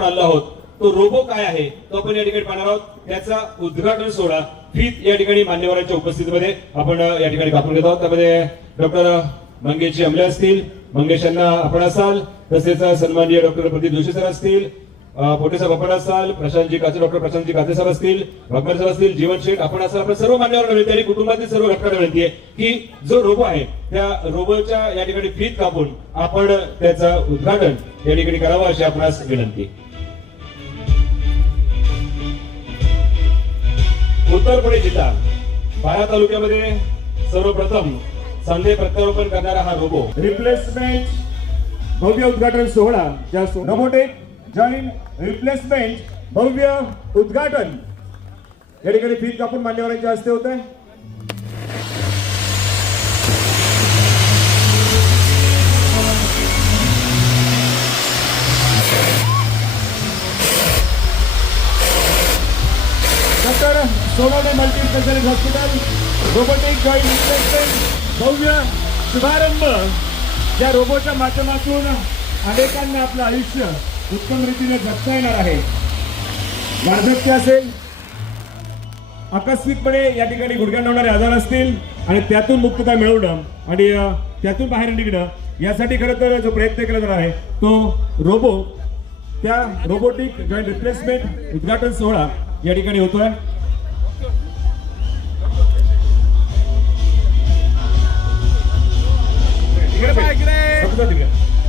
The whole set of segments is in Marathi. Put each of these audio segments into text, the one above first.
आपण आलो आहोत तो रोबो काय आहे तो आपण या ठिकाणी पाहणार आहोत. त्याचा उद्घाटन सोहळा फीत या ठिकाणी मान्यवरांच्या उपस्थितीमध्ये आपण या ठिकाणी कापून घेत आहोत. त्यामध्ये डॉक्टर मंगेशजी आमले असतील, मंगेश यांना आपण असाल, तसेच सन्माननीय डॉक्टर प्रदीप जोशी सर असतील, पोटे साहेब आपण असाल, प्रशांतजी काचे डॉक्टर प्रशांतजी काचे साहेब असतील, भगवान सर असतील, जीवन शेठ आपण असाल. आपण सर्व मान्यवरांना विनंती आणि कुटुंबातील सर्व घटकांना विनंती आहे की जो रोबो आहे त्या रोबोच्या या ठिकाणी फीत कापून आपण त्याचं उद्घाटन या ठिकाणी करावं अशी आपणास विनंती. उत्तर पुणे जिल्हा बारा तालुक्यामध्ये सर्वप्रथम संधे प्रत्यारोपण करणारा हा रोबो रिप्लेसमेंट भव्य उद्घाटन सोहळा ज्या रोबोटिक जॉइंट रिप्लेसमेंट भव्य उद्घाटन या ठिकाणी फीत कापून मान्यवरांच्या हस्ते होत आहे. Doctor Sonawane multi speciality hospital robotic joint replacement भव्य शुभारंभ. ज्या रोबोच्या माध्यमातून अनेकांना आपलं आयुष्य उत्तम रीतीने जगता येणार आहे. वार्धक्य असेल, आकस्मिकपणे या ठिकाणी गुडघ्याला होणारे आजार असतील आणि त्यातून मुक्तता मिळवणं आणि त्यातून बाहेर निघणं यासाठी खरं तर जो प्रयत्न केला जाणार आहे तो रोबो त्या रोबोटिक जॉइंट रिप्लेसमेंट उद्घाटन सोहळा या ठिकाणी होतोय.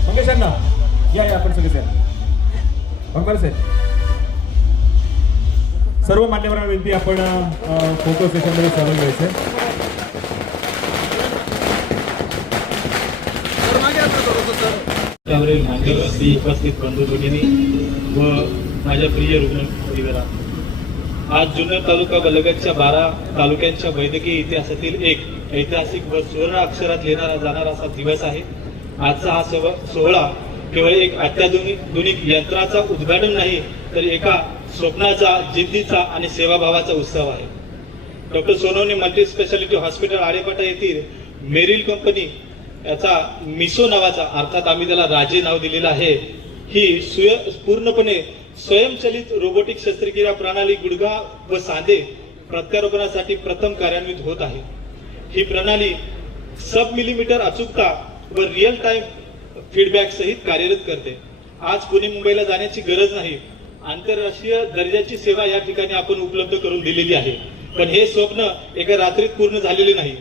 मंगेशांना या आपण सगळे भगवान साहेब सर्व मान्यवरांना विनंती आपण फोटो सेशन मध्ये सहभागी व्हायचे. त्यावरील मान्यवरांनी उपस्थित बंधू भगिनी व माझ्या प्रिय रुग्ण परिवारा, आज जुन्नर तालुका व लगतच्या 12 तालुक्यांच्या वैद्यकीय इतिहासातील एक ऐतिहासिक व सुवर्ण अक्षरात लिहिणारा जाणारा असा दिवस आहे. आजचा हा सोहळा केवळ एक अत्याधुनिक यंत्राचा उद्घाटन नाही तर एका स्वप्नाचा, जिद्दीचा आणि सेवाभावाचा उत्सव आहे. Doctor Sonawane multi speciality hospital Adepata येथील मेरिल कंपनी याचा मिसो नावाचा, अर्थात आम्ही त्याला राजे नाव दिलेलं आहे, ही पूर्णपणे स्वयंचलित रोबोटिक शस्त्रक्रिया प्रणाली गुडघा व सांधे प्रत्यारोपणासाठी प्रथम कार्यान्वित होत आहे. ही प्रणाली सब मिलीमीटर अचूकता व रिअल टाइम फीडबॅक सहित कार्यरत करते. आज पुणे मुंबईला जाण्याची गरज नाही. आंतरराष्ट्रीय दर्जाची सेवा या ठिकाणी आपण उपलब्ध करून दिलेली आहे. पण हे स्वप्न एका रात्रीत पूर्ण झालेले नाही.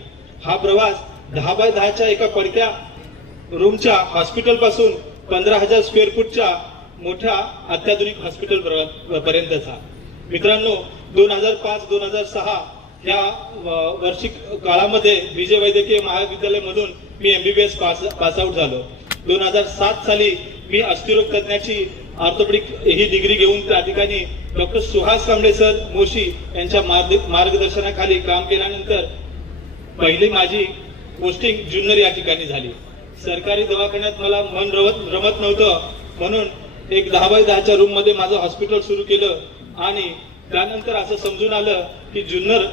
हा प्रवास 10 बाय 10च्या एका पडक्या रूमच्या हॉस्पिटल पासून 15,000 स्क्वेअर फूटच्या मोठ्या अत्याधुनिक हॉस्पिटल पर्यंतचा. मित्रांनो, 2005-2006 या वार्षिक काळामध्ये विजय वैद्यकीय महाविद्यालयामधून मी MBBS पास आउट झालो. 2007 साली मी अस्थिरोग तज्ञाची ऑर्थोपेडिक ही डिग्री घेऊन त्या ठिकाणी डॉक्टर सुहास कांबळे सर मोशी यांच्या मार्गदर्शनाखाली काम केल्यानंतर पहिली माझी पोस्टिंग जुन्नर या ठिकाणी झाली. सरकारी दवाखान्यात मला मन रमत नव्हतं म्हणून एक 10 बाय 10च्या रूम मध्ये माझं हॉस्पिटल सुरू केलं आणि त्यानंतर असं समजून आलं की जुन्नर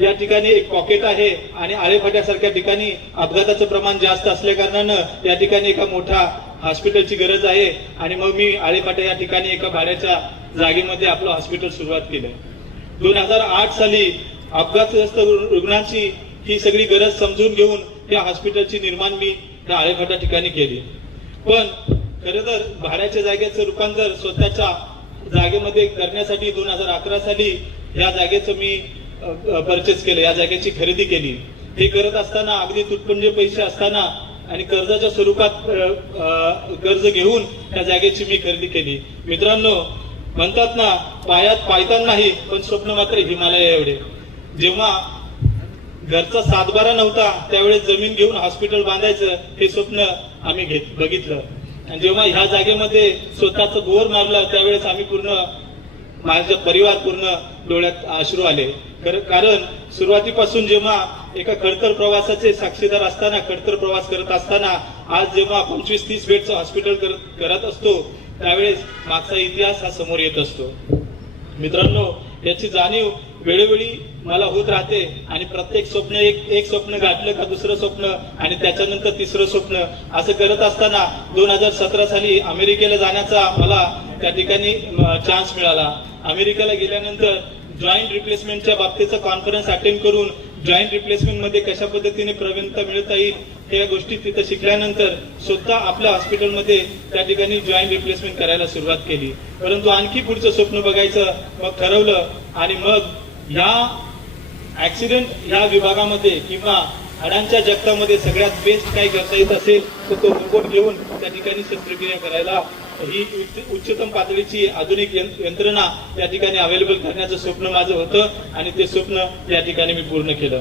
या ठिकाणी एक पॉकेट आहे आणि आळेफाट्यासारख्या ठिकाणी अपघाताचं प्रमाण जास्त असल्या कारणानं या ठिकाणी एका मोठ्या हॉस्पिटलची गरज आहे. आणि मग मी आळेफाट्या या ठिकाणी एका भाड्याच्या जागेमध्ये आपलं हॉस्पिटल सुरुवात केलं. 2008 साली अपघातग्रस्त रुग्णांची ही सगळी गरज समजून घेऊन या हॉस्पिटलची निर्माण मी त्या आळेफाट्या ठिकाणी केली. पण खरं तर भाड्याच्या जागेचं रूपांतर स्वतःच्या जागेमध्ये करण्यासाठी 2011 साली या जागेचं मी परचेस केलं, या जागेची खरेदी केली. हे करत असताना अगदी तुटपुंजे पैसे असताना आणि कर्जाच्या स्वरूपात कर्ज घेऊन त्या जागेची मी खरेदी केली. मित्रांनो, म्हणतात ना, पायात पायतान नाही पण स्वप्न मात्र हिमालय एवढे. जेव्हा घरचा सातबारा नव्हता त्यावेळेस जमीन घेऊन हॉस्पिटल बांधायचं हे स्वप्न आम्ही बघितलं. आणि जेव्हा ह्या जागेमध्ये स्वतःचं बोर मारलं त्यावेळेस आम्ही माझा परिवार पूर्ण डोळ्यात अश्रू आले. कारण सुरुवातीपासून जेव्हा एका खडतर प्रवासाचे साक्षीदार असताना, खडतर प्रवास करत असताना आज जेव्हा 25-30 बेडचं हॉस्पिटल करत असतो त्यावेळेस मागचा इतिहास हा समोर येत असतो. मित्रांनो, याची जाणीव वेळोवेळी मला होत राहते आणि प्रत्येक स्वप्न एक स्वप्न गाठलं का दुसरं स्वप्न आणि त्याच्यानंतर तिसरं स्वप्न असं करत असताना 2017 साली अमेरिकेला जाण्याचा मला त्या ठिकाणी चान्स मिळाला. अमेरिकेला गेल्यानंतर जॉईंट रिप्लेसमेंटच्या बाबतीचा कॉन्फरन्स अटेंड करून जॉईंट रिप्लेसमेंट मध्ये कशा पद्धतीने प्रवीणता मिळवता येईल या गोष्टी तिथं शिकल्यानंतर स्वतः आपल्या हॉस्पिटलमध्ये त्या ठिकाणी जॉईंट रिप्लेसमेंट करायला सुरुवात केली. परंतु आणखी पुढचं स्वप्न बघायचं मग ठरवलं आणि मग ह्या ऍक्सिडेंट ह्या विभागामध्ये किंवा हाडांच्या जगतामध्ये सगळ्यात बेस्ट काय करता येत असेल तर तो रोबोट घेऊन त्या ठिकाणी शस्त्रक्रिया करायला ही उच्चतम पातळीची आधुनिक यंत्रणा या ठिकाणी अवेलेबल करण्याचं स्वप्न माझं होतं आणि ते स्वप्न या ठिकाणी मी पूर्ण केलं.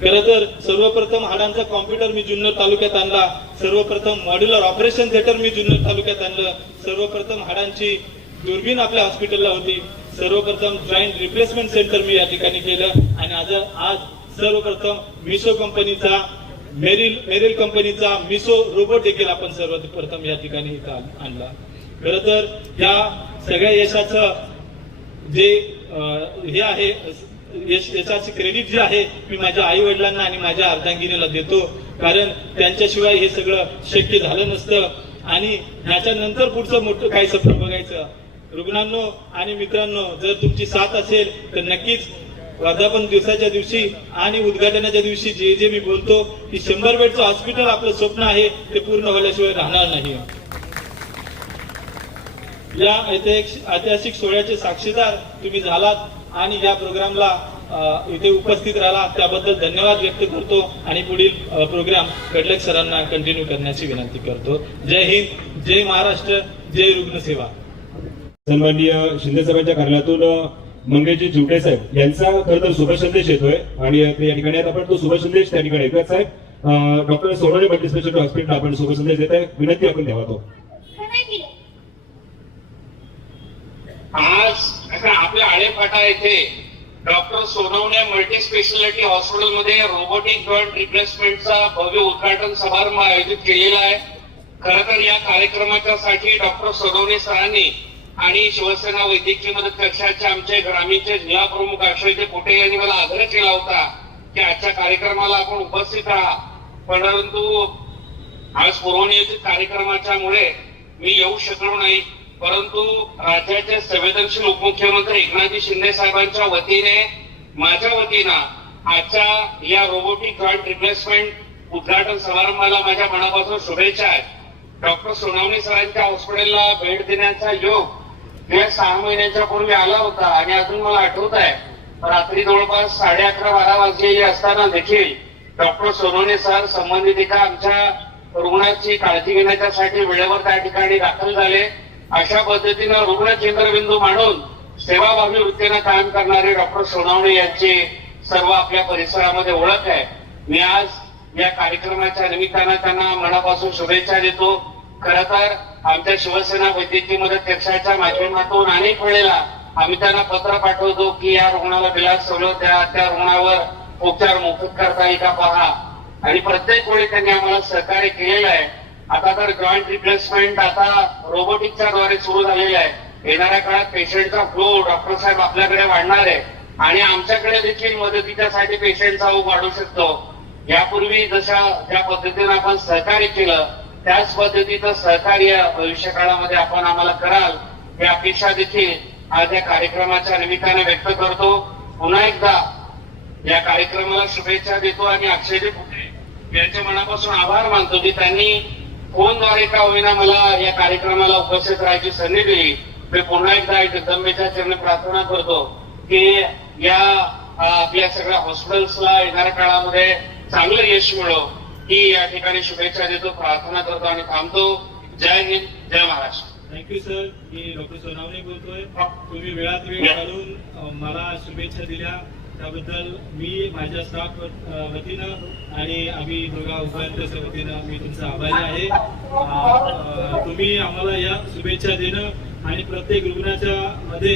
खरं तर सर्वप्रथम हाडांचा कॉम्प्युटर मी जुन्नर तालुक्यात आणला. सर्वप्रथम मॉड्युलर ऑपरेशन थिएटर मी जुन्नर तालुक्यात आणलं. सर्वप्रथम हाडांची दुर्बीण आपल्या हॉस्पिटलला होती. सर्वप्रथम जॉईंट रिप्लेसमेंट सेंटर मी या ठिकाणी केलं आणि आज सर्वप्रथम मिसो कंपनीचा मेरिल कंपनीचा मिसो रोबोट देखील आपण सर्वप्रथम या ठिकाणी इथं आणला. खरं तर या सगळ्या यशाचं जे हे आहे यशाचे क्रेडिट जे आहे मी माझ्या आई वडिलांना आणि माझ्या अर्धांगिनीला देतो, कारण त्यांच्याशिवाय हे सगळं शक्य झालं नसतं. आणि ह्याच्यानंतर पुढचं मोठं काही स्वप्न बघायचं. रुग्णांनो आणि मित्रांनो, जर तुमची साथ असेल तर नक्कीच वर्धापन दिवसाच्या दिवशी आणि उद्घाटनाच्या दिवशी जे जे मी बोलतो की 100 बेडचं हॉस्पिटल आपलं स्वप्न आहे ते पूर्ण होण्याशिवाय राहणार नाही. या ऐतिहासिक सोहळ्याचे साक्षीदार तुम्ही झालात आणि या प्रोग्रामला इथे उपस्थित राहिला त्याबद्दल धन्यवाद व्यक्त करतो आणि पुढील प्रोग्राम कडलक सरांना कंटिन्यू करण्याची विनंती करतो. जय हिंद, जय महाराष्ट्र, जय रुग्णसेवा. सन्माननीय शिंदे साहेबांच्या कार्यालयातून मंगेशजी चिवटे साहेब यांचा खरं तर शुभसंदेश येतोय आणि या ठिकाणी आपण तो शुभसंदेश त्या ठिकाणी ऐकूयात. साहेब डॉक्टर सोनवणे मल्टीस्पेशालिटी हॉस्पिटल आपण शुभसंदेश देत आहे, विनंती आपण द्यावा तो. आज आपल्या आळेफाटा येथे डॉक्टर सोनवणे मल्टी स्पेशालिटी हॉस्पिटलमध्ये रोबोटिक जॉईंट रिप्लेसमेंटचा भव्य उद्घाटन समारंभ आयोजित केलेला आहे. खरं तर या कार्यक्रमाच्या साठी डॉक्टर सोनवणे सरांनी आणि शिवसेना वैद्यकीय मदत कक्षाचे आमचे ग्रामीणचे जिल्हा प्रमुख अक्षयजी पोटे यांनी मला आग्रह केला होता की आजच्या कार्यक्रमाला आपण उपस्थित राहा, परंतु आज पूर्वनियोजित कार्यक्रमाच्या मुळे मी येऊ शकलो नाही. परंतु राज्याचे संवेदनशील उपमुख्यमंत्री एकनाथजी शिंदे साहेबांच्या वतीने माझ्या वतीनं आजच्या या रोबोटिक जॉईंट रिप्लेसमेंट उद्घाटन समारंभाला माझ्या मनापासून शुभेच्छा आहेत. डॉक्टर सोनवणे सरांच्या हॉस्पिटलला भेट देण्याचा योग गेल्या 6 महिन्यांच्या पूर्वी आला होता आणि अजून मला आठवत आहे रात्री जवळपास 11:30-12 वाजलेली असताना देखील डॉक्टर सोनवणे सर संबंधित एका आमच्या रुग्णाची काळजी घेण्यासाठी वेळेवर त्या ठिकाणी दाखल झाले. अशा पद्धतीनं रुग्ण केंद्रबिंदू मांडून सेवाभावी वृत्तीनं काम करणारे डॉक्टर सोनवणे यांची सर्व आपल्या परिसरामध्ये ओळख आहे. मी आज या कार्यक्रमाच्या निमित्तानं त्यांना मनापासून शुभेच्छा देतो. खरं तर आमच्या शिवसेना वैद्यकीय मदत कक्षाच्या माध्यमातून अनेक वेळेला आम्ही त्यांना पत्र पाठवतो की या रुग्णाला बिलास सवलत द्या, त्या रुग्णावर उपचार मोफत करता येईल का पहा, आणि प्रत्येक वेळी त्यांनी आम्हाला सहकार्य केलेलं आहे. आता तर जॉईंट रिप्लेसमेंट आता रोबोटिकच्या द्वारे सुरू झालेला आहे. येणाऱ्या काळात पेशंटचा फ्लो डॉक्टर साहेब आपल्याकडे वाढणार आहे आणि आमच्याकडे देखील मदतीच्यासाठी पेशंटचा ओघ वाढू शकतो. यापूर्वी ज्या पद्धतीने आपण सहकार्य केलं त्याच पद्धतीचं सहकार्य भविष्य काळामध्ये आपण आम्हाला कराल ही अपेक्षा देखील आज या कार्यक्रमाच्या निमित्ताने व्यक्त करतो. पुन्हा एकदा या कार्यक्रमाला शुभेच्छा देतो आणि अक्षयजी पोटे यांच्या मनापासून आभार मानतो की त्यांनी फोनद्वारे का होईना मला या कार्यक्रमाला उपस्थित राहायची संधी दिली. मी पुन्हा एकदा जगदंबेच्या चरणी प्रार्थना करतो की या आपल्या सगळ्या हॉस्पिटल्सला येणाऱ्या काळामध्ये चांगलं यश मिळो ही या ठिकाणी शुभेच्छा देतो, प्रार्थना करतो आणि थांबतो. जय हिंद, जय महाराष्ट्र. Thank you sir. मी डॉक्टर सोनवणे बोलतोय. तुम्ही वेळात वेळ काढून मला शुभेच्छा दिल्या त्याबद्दल मी माझ्या स्टाफ वतीनं आणि आम्ही दोघा उपायुक्तांच्या वतीनं मी तुमचा आभारी आहे. तुम्ही आम्हाला या शुभेच्छा देणं आणि प्रत्येक रुग्णाच्या मध्ये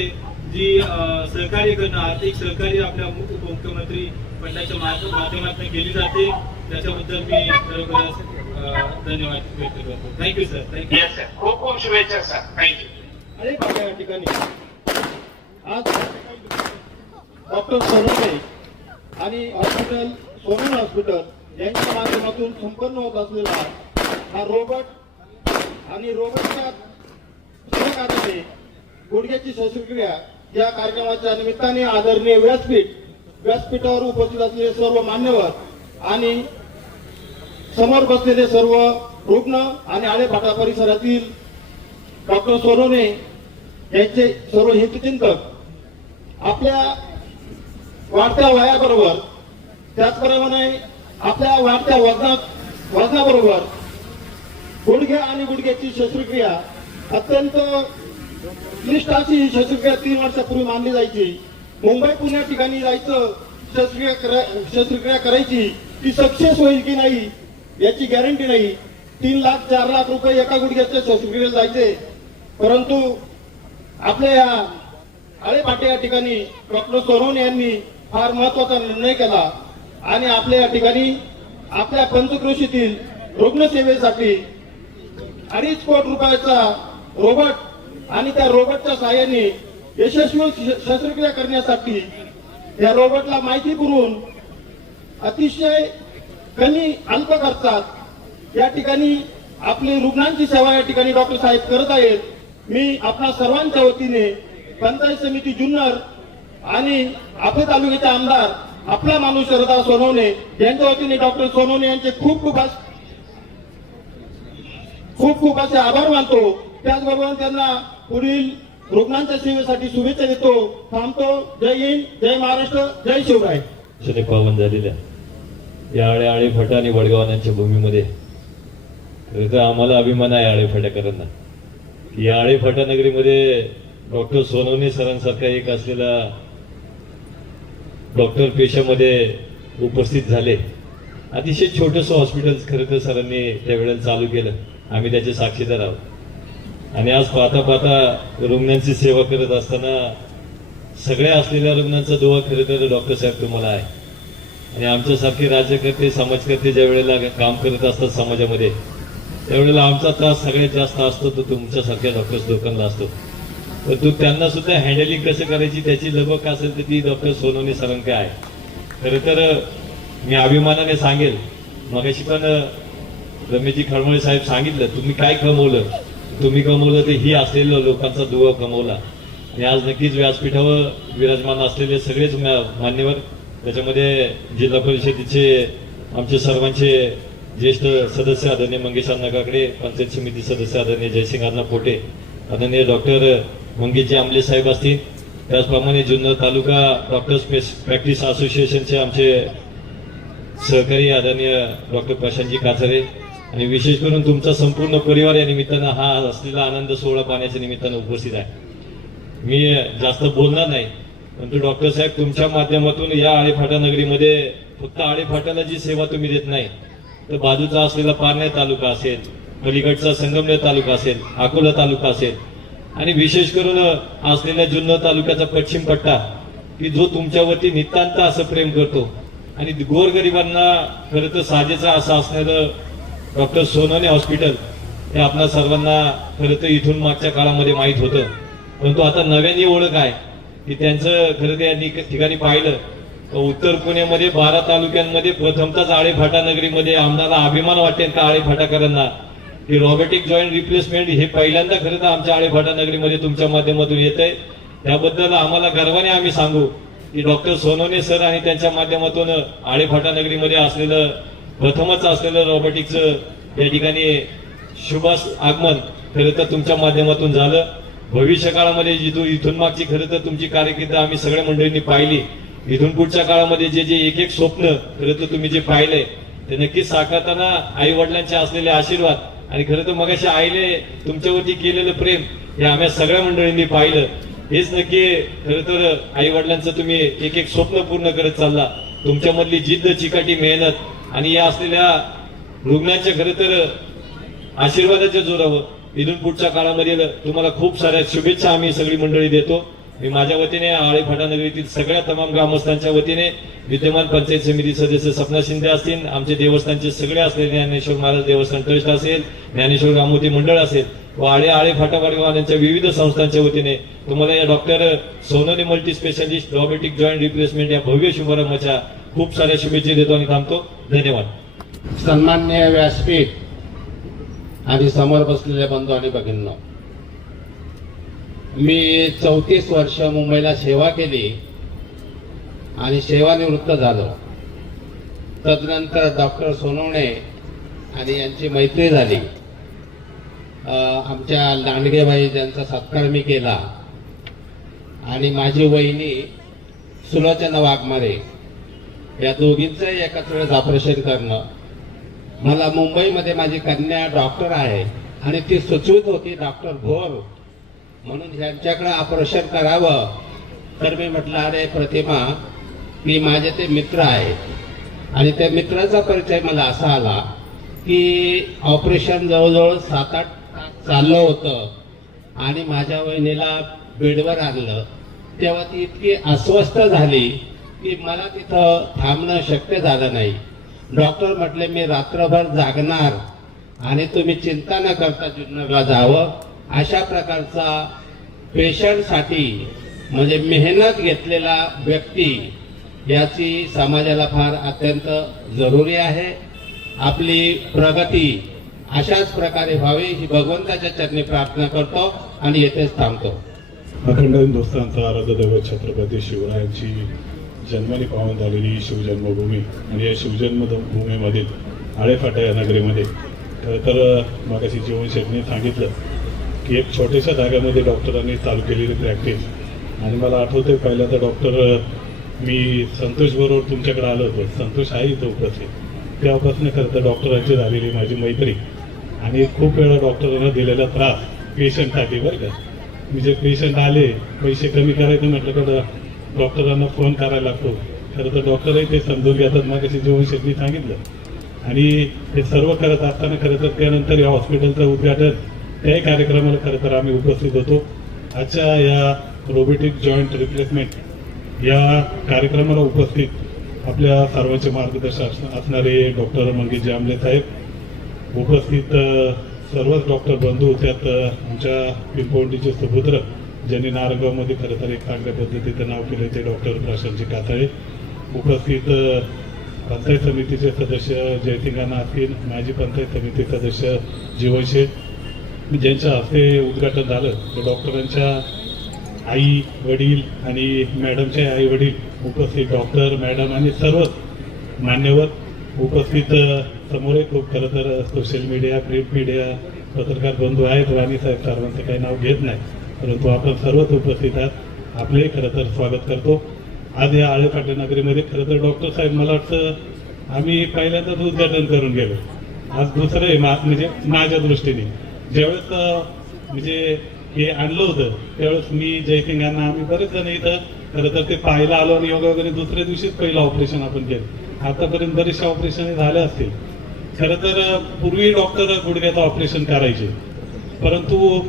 जी सहकार्य करणं, आर्थिक सहकार्य आपल्या उपमुख्यमंत्री मंडळाच्या माध्यमातून केली जाते त्याच्याबद्दल मी खरोखरच धन्यवाद व्यक्त करतो. Thank you sir. थँक्यू. खूप खूप शुभेच्छा सर. थँक्यू. अनेक या ठिकाणी आज डॉक्टर सोनवणे आणि हॉस्पिटल सोनवणे हॉस्पिटल यांच्या माध्यमातून संपन्न होत असलेला हा रोबोट आणि रोबोटच्या सुरेख आदाने गुडघ्याची शस्त्रक्रिया या कार्यक्रमाच्या निमित्ताने आदरणीय व्यासपीठावर उपस्थित असलेले सर्व मान्यवर आणि समोर बसलेले सर्व रुग्ण आणि आळेफाटा परिसरातील डॉक्टर सोनवणे यांचे सर्व हितचिंतक आपल्या वाढत्या वयाबरोबर त्याचप्रमाणे आपल्या वाढत्या वजनाबरोबर गुडघे आणि गुडघ्याची शस्त्रक्रिया अत्यंत क्लिष्ट अशी ही शस्त्रक्रिया 3 वर्षापूर्वी मानली जायची. मुंबई पुण्या ठिकाणी जायचं शस्त्रक्रिया करायची ती सक्सेस होईल की नाही याची गॅरंटी नाही. 3 लाख 4 लाख रुपये एका गुडघ्याच्या शस्त्रक्रियेला जायचे. परंतु आपल्या या आळेफाटे या ठिकाणी डॉक्टर सोनवणे यांनी फार महत्वाचा निर्णय केला आणि आपल्या या ठिकाणी आपल्या पंचक्रोशीतील रुग्णसेवेसाठी 2.5 कोटी रुपयाचा रोबोट आणि त्या रोबोटच्या सहाय्याने यशस्वी शस्त्रक्रिया करण्यासाठी या रोबोटला माहिती पुरवून अतिशय कमी अल्प खर्चात या ठिकाणी आपली रुग्णांची सेवा या ठिकाणी डॉक्टर साहेब करत आहेत. मी आपल्या सर्वांच्या वतीने पंचायत समिती जुन्नर आणि आपले तालुक्याचे आमदार आपला माणूस शरदा सोनवणे यांच्या वतीने डॉक्टर सोनवणे यांचे खूप खूप असे आभार मानतो. त्याचबरोबर त्यांना पुढील रुग्णांच्या सेवेसाठी शुभेच्छा देतो. थांबतो. जय हिंद, जय महाराष्ट्र, जय शिवराय. पावन झालेल्या या आळेफाटा आणि वडगावांच्या भूमीमध्ये खरं तर आम्हाला अभिमान आहे आळेफाट्याकरांना की या आळेफाटा नगरीमध्ये डॉक्टर सोनवणे सरांसारखा एक असलेला डॉक्टर पेशामध्ये उपस्थित झाले. अतिशय छोटंसं हॉस्पिटल खरं तर सरांनी त्यावेळेला चालू केलं. आम्ही त्याचे साक्षीदार आहोत आणि आज पाहता पाहता रुग्णांची सेवा करत असताना सगळ्या असलेल्या रुग्णांचा दुवा खरं तर डॉक्टर साहेब तुम्हाला आहे. आणि आमच्यासारखे राज्यकर्ते समाजकर्ते ज्या वेळेला काम करत असतात समाजामध्ये त्यावेळेला आमचा त्रास सगळ्यात जास्त असतो तो तुमच्यासारख्या डॉक्टर्स लोकांना असतो. परंतु त्यांना सुद्धा हँडलिंग कसं करायची त्याची लगबग असेल तर ती डॉक्टर सोनवणे सरांकडे आहे. खरं तर मी अभिमानाने सांगेल मगाशी पण रमेशजी खळमळे साहेब सांगितलं तुम्ही काय कमवलं. तुम्ही कमवलं ते ही असलेल्या लोकांचा दुवा कमवला. आणि आज नक्कीच व्यासपीठावर विराजमान असलेले सगळेच मान्यवर त्याच्यामध्ये जिल्हा परिषदेचे आमचे सर्वांचे ज्येष्ठ सदस्य आदरणीय मंगेश अण्णा काकडे, पंचायत समिती सदस्य आदरणीय जयसिंग अण्णा पोटे, आदरणीय डॉक्टर मंगेशजी आमले साहेब असतील, त्याचप्रमाणे जुन्नर तालुका डॉक्टर्स प्रॅक्टिस असोसिएशनचे आमचे सहकारी आदरणीय डॉक्टर प्रशांतजी काचरे आणि विशेष करून तुमचा संपूर्ण परिवार या निमित्तानं हा असलेला आनंद सोहळा पाहण्याच्या निमित्तानं उपस्थित आहे. मी जास्त बोलणार नाही परंतु डॉक्टर साहेब तुमच्या माध्यमातून या आळेफाटा नगरीमध्ये फक्त आळेफाटाला जी सेवा तुम्ही देत नाही तर बाजूचा असलेला पारनेर तालुका असेल, पलीकडचा संगमनेर तालुका असेल, अकोला तालुका असेल आणि विशेष करून असलेल्या जुन्नर तालुक्याचा पश्चिम पट्टा की जो तुमच्यावरती नितांत असं प्रेम करतो आणि गोरगरिबांना खरं तर साजेचं असं असणारं डॉक्टर सोनवणे हॉस्पिटल हे आपल्या सर्वांना खरं तर इथून मागच्या काळामध्ये माहीत होतं. परंतु आता नव्याने ओळख आहे की त्यांचं खरं तर या ठिकाणी पाहिलं तर उत्तर पुण्यामध्ये 12 तालुक्यांमध्ये प्रथमतःच आळेफाटा नगरीमध्ये आम्हाला अभिमान वाटेल का आळेफाटाकरांना की रोबोटिक जॉईंट रिप्लेसमेंट हे पहिल्यांदा खरं तर आमच्या आळेफाटा नगरीमध्ये तुमच्या माध्यमातून येत आहे. त्याबद्दल आम्हाला गर्वाने आम्ही सांगू की डॉक्टर सोनवणे सर आणि त्यांच्या माध्यमातून आळेफाटा नगरीमध्ये असलेलं प्रथमच असलेलं रोबोटिक्सचं या ठिकाणी शुभ आगमन खरं तर तुमच्या माध्यमातून झालं. भविष्य काळामध्ये इथून मागची खरं तर तुमची कारकीर्द आम्ही सगळ्या मंडळींनी पाहिली. इथून पुढच्या काळामध्ये जे एक स्वप्न खरं तर तुम्ही जे पाहिलंय ते नक्कीच साकारताना आई वडिलांचे असलेले आशीर्वाद आणि खरं तर मगाशी आईने तुमच्यावरती केलेलं प्रेम हे आम्ही सगळ्या मंडळींनी पाहिलं. हेच नक्की खरं तर आई वडिलांचं तुम्ही एक स्वप्न पूर्ण करत चालला. तुमच्यामधली जिद्द, चिकाटी, मेहनत आणि या असलेल्या रुग्णांच्या खरं तर आशीर्वादाच्या जोरावर इथून पुढच्या काळामध्ये तुम्हाला खूप साऱ्या शुभेच्छा आम्ही सगळी मंडळी देतो. मी माझ्या वतीने आळेफाटा नगरीतील सगळ्या तमाम ग्रामस्थांच्या वतीने विद्यमान पंचायत समिती सदस्य सपना शिंदे असतील, आमचे देवस्थानचे सगळे असलेले ज्ञानेश्वर महाराज देवस्थान ट्रस्ट असेल, ज्ञानेश्वर रामोती मंडळ असेल व आळेफाटा वडगावांच्या विविध संस्थांच्या वतीने तुम्हाला या doctor Sonawane multi specialist robotic joint replacement या भव्य शुभारंभाच्या खूप साऱ्या शुभेच्छा देतो आणि थांबतो. धन्यवाद. सन्माननीय व्यासपीठ आणि समोर बसलेले बंधू आणि भगिनींनो, मी 34 वर्ष मुंबईला सेवा केली आणि सेवानिवृत्त झालो. तदनंतर डॉक्टर सोनवणे आणि यांची मैत्री झाली. आमच्या लांडगेबाई ज्यांचा सत्कार मी केला आणि माझी वहिनी सुलोचना वाघमारे या दोघींचंही एकाच वेळेस ऑपरेशन करणं. मला मुंबईमध्ये माझी कन्या डॉक्टर आहे आणि ती सुचवित होती डॉक्टर भोर म्हणून यांच्याकडे ऑपरेशन करावं. तर मी म्हटलं अरे प्रतिमा की माझे ते मित्र आहेत आणि त्या मित्राचा परिचय मला असा आला की ऑपरेशन जवळजवळ 7-8 तास चाललं होतं आणि माझ्या वहिनीला बेडवर आणलं. तेव्हा ती इतकी अस्वस्थ झाली की मला तिथं थांबणं शक्य झालं नाही. डॉक्टर म्हटले मी रात्रभर जागणार आणि तुम्ही चिंता न करता जुन्नरला जावं. अशा प्रकारचा पेशंटसाठी म्हणजे मेहनत घेतलेला व्यक्ती याची समाजाला फार अत्यंत जरुरी आहे. आपली प्रगती अशाच प्रकारे व्हावी ही भगवंताच्या चरणी प्रार्थना करतो आणि येथेच थांबतो. अखंड हिंदुस्थानचा आराध्य दैवत छत्रपती शिवरायांची जन्माने पावन झालेली शिवजन्मभूमी आणि या शिवजन्मभूमीमधील आळेफाटा या नगरीमध्ये खरं तर मागाशी जीवन शेठने सांगितलं की एक छोट्याशा जागेमध्ये डॉक्टरांनी चालू केलेली प्रॅक्टिस. आणि मला आठवतंय पहिल्यांदा डॉक्टर मी संतोष बरोबर तुमच्याकडे आलो होतो. संतोष आहे इथं उपस्थित. तेव्हापासून खरं तर डॉक्टरांची झालेली माझी मैत्री आणि खूप वेळा डॉक्टरांना दिलेला त्रास पेशंटसाठी बरं का. म्हणजे पेशंट आले पैसे कमी करायचे म्हटलं का डॉक्टरांना फोन करायला लागतो. खरं तर डॉक्टरही ते समजून घेतात मागाशी जीवन शेठनी सांगितलं. आणि हे सर्व करत असताना खरं तर त्यानंतर या हॉस्पिटलचं उद्घाटन त्याही कार्यक्रमाला खरं तर आम्ही उपस्थित होतो. आजच्या या रोबोटिक जॉईंट रिप्लेसमेंट या कार्यक्रमाला उपस्थित आपल्या सर्वांचे मार्गदर्शक असणारे डॉक्टर मंगेशजी आमले साहेब, उपस्थित सर्वच डॉक्टर बंधू, त्यात आमच्या पिंपवंडीचे सुपुत्र ज्यांनी नारगावमध्ये खरं तर एक चांगल्या पद्धतीचं नाव केलं ते डॉक्टर प्रशांतजी काताळे, उपस्थित पंचायत समितीचे सदस्य जयसिंगांना असतील, माजी पंचायत समिती सदस्य जीवन शेठ, ज्यांच्या हस्ते उद्घाटन झालं. तर डॉक्टरांच्या आई वडील आणि मॅडमचे आई वडील उपस्थित, डॉक्टर मॅडम आणि सर्वच मान्यवर उपस्थित. समोर खूप खरं तर सोशल मीडिया प्रिंट मीडिया पत्रकार बंधू आहेत. राणी साहेब सर्वांचं काही नाव घेत नाही परंतु आपण सर्वच उपस्थित आहात. आपले खरं तर स्वागत करतो. आज या आळेफाटा नगरीमध्ये खरं तर डॉक्टर साहेब मला वाटतं आम्ही पहिल्यांदाच उद्घाटन करून गेलो. आज दुसरं आहे म्हणजे माझ्या दृष्टीने. ज्यावेळेस म्हणजे हे आणलं होतं त्यावेळेस मी जयसिंगांना आम्ही बरेच जण इथं खरं तर ते पाहायला आलो आणि योगा वगैरे दुसऱ्या दिवशीच पहिलं ऑपरेशन आपण केलं. आतापर्यंत बरेचसे ऑपरेशन झाले असतील. खरं तर पूर्वी डॉक्टर गुडघ्याचं ऑपरेशन करायचे परंतु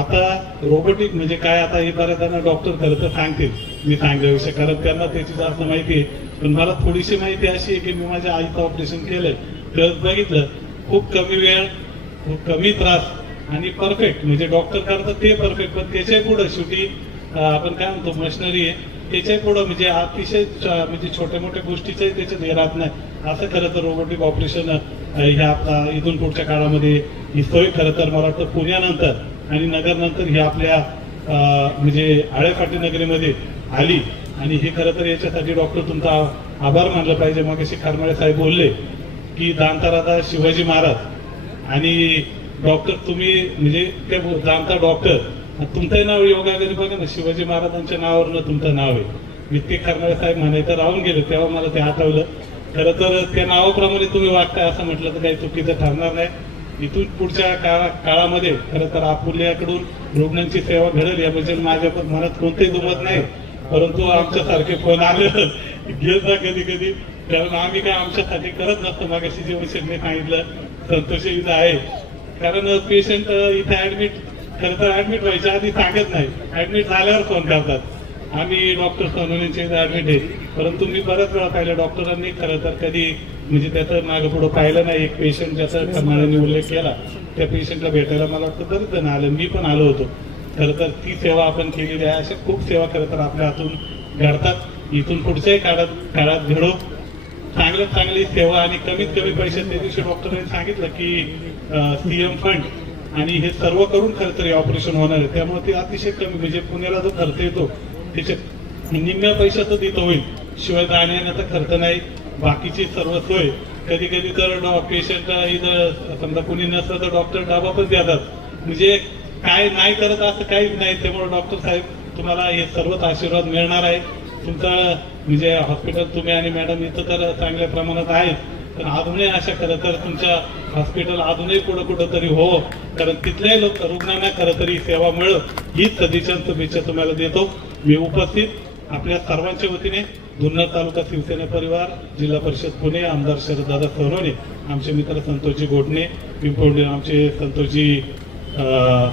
आता रोबोटिक म्हणजे काय आता हे बऱ्याच जण डॉक्टर खरं तर सांगतील मी सांगल्याविषयी कारण त्यांना त्याची जास्त माहिती आहे. पण मला थोडीशी माहिती अशी आहे की मी माझ्या आईचं ऑपरेशन केलंय तर बघितलं खूप कमी वेळ खूप कमी त्रास आणि परफेक्ट म्हणजे डॉक्टर करतात ते परफेक्ट. पण त्याच्या पुढं शेवटी आपण काय म्हणतो मशिनरी आहे त्याच्या पुढं म्हणजे अतिशय म्हणजे छोट्या मोठ्या गोष्टीचाही त्याच्यात हे राहत नाही. असं खरं तर रोबोटिक ऑपरेशन ह्या आता इथून पुढच्या काळामध्ये ही सोय खरं तर मला वाटतं पुण्यानंतर आणि नगरनंतर ही आपल्या म्हणजे आळेफाटी नगरीमध्ये आली. आणि हे खरं तर याच्यासाठी डॉक्टर तुमचा आभार मानला पाहिजे. मग असे खारमाळे साहेब बोलले की जाणता शिवाजी महाराज आणि डॉक्टर तुम्ही म्हणजे ते जाणता डॉक्टर तुमचंही नाव योगा वगैरे बघा ना शिवाजी महाराजांच्या नावावरनं तुमचं नाव आहे. वित्ते खारमाळे साहेब म्हणायचं राहून गेले तेव्हा मला ते आठवलं. खरं तर त्या नावाप्रमाणे तुम्ही वागताय असं म्हटलं तर काही चुकीचं ठरणार नाही. इथून पुढच्या काळामध्ये खरं तर आपल्याकडून रुग्णांची सेवा घडेल याबद्दल माझ्या मनात कोणतेही दुमत नाही. परंतु आमच्यासारखे फोन आले घेत जा कधी कधी कारण आम्ही काय आमच्यासाठी करत नसतो. मागाशी जीवन शेठने सांगितलं संतोष इथं आहे कारण पेशंट इथे ऍडमिट खरं तर ऍडमिट व्हायच्या आधी सांगत नाही ऍडमिट झाल्यावर फोन करतात. आम्ही डॉक्टर सोनवणेंचे इथे ऍडमिट आहे परंतु मी बऱ्याच वेळा पाहिलं डॉक्टरांनी खरं तर कधी म्हणजे त्याचं मागं पुढं पाहिलं नाही. एक पेशंट ज्याचा खमाळ्यांनी उल्लेख केला त्या पेशंटला भेटायला मला वाटतं बरेच जण आलं मी पण आलो होतो. खरं तर ती सेवा आपण केलेली आहे. अशा खूप सेवा खरं तर आपल्या हातून घडतात. इथून पुढच्याही काळात घडो चांगल्यात चांगली सेवा आणि कमीत कमी पैशात. त्या दिवशी डॉक्टरांनी सांगितलं की सीएम फंड आणि हे सर्व करून खरं तर ऑपरेशन होणार आहे. त्यामुळे ते अतिशय कमी, म्हणजे पुण्याला जो खर्च येतो त्याच्या निम्म्या पैशाचं तिथं होईल. शिवाय जाण्याचा खर्च नाही, बाकीची सर्व सोय. कधी कधी तर पेशंट इथं समजा कुणी नसलं तर डॉक्टर डबा पण देतात. म्हणजे काय नाही करत असं काहीच नाही. त्यामुळे डॉक्टर साहेब तुम्हाला हे सर्वच आशीर्वाद मिळणार आहे. तुमचं म्हणजे हॉस्पिटल तुम्ही आणि मॅडम इथं तर चांगल्या प्रमाणात आहेत, पण अजूनही आशा खरं तर तुमच्या हॉस्पिटल अजूनही कुठं तरी हो, कारण तिथल्याही रुग्णांना खरं तरी सेवा मिळत हीच सदिच्छा शुभेच्छा तुम्हाला देतो. मी उपस्थित आपल्या सर्वांच्या वतीने जुन्नर तालुका शिवसेना परिवार, जिल्हा परिषद पुणे, आमदार शरददादा सोनवणे, आमचे मित्र संतोषजी गोडणे, पिंपवडे आमचे संतोषजी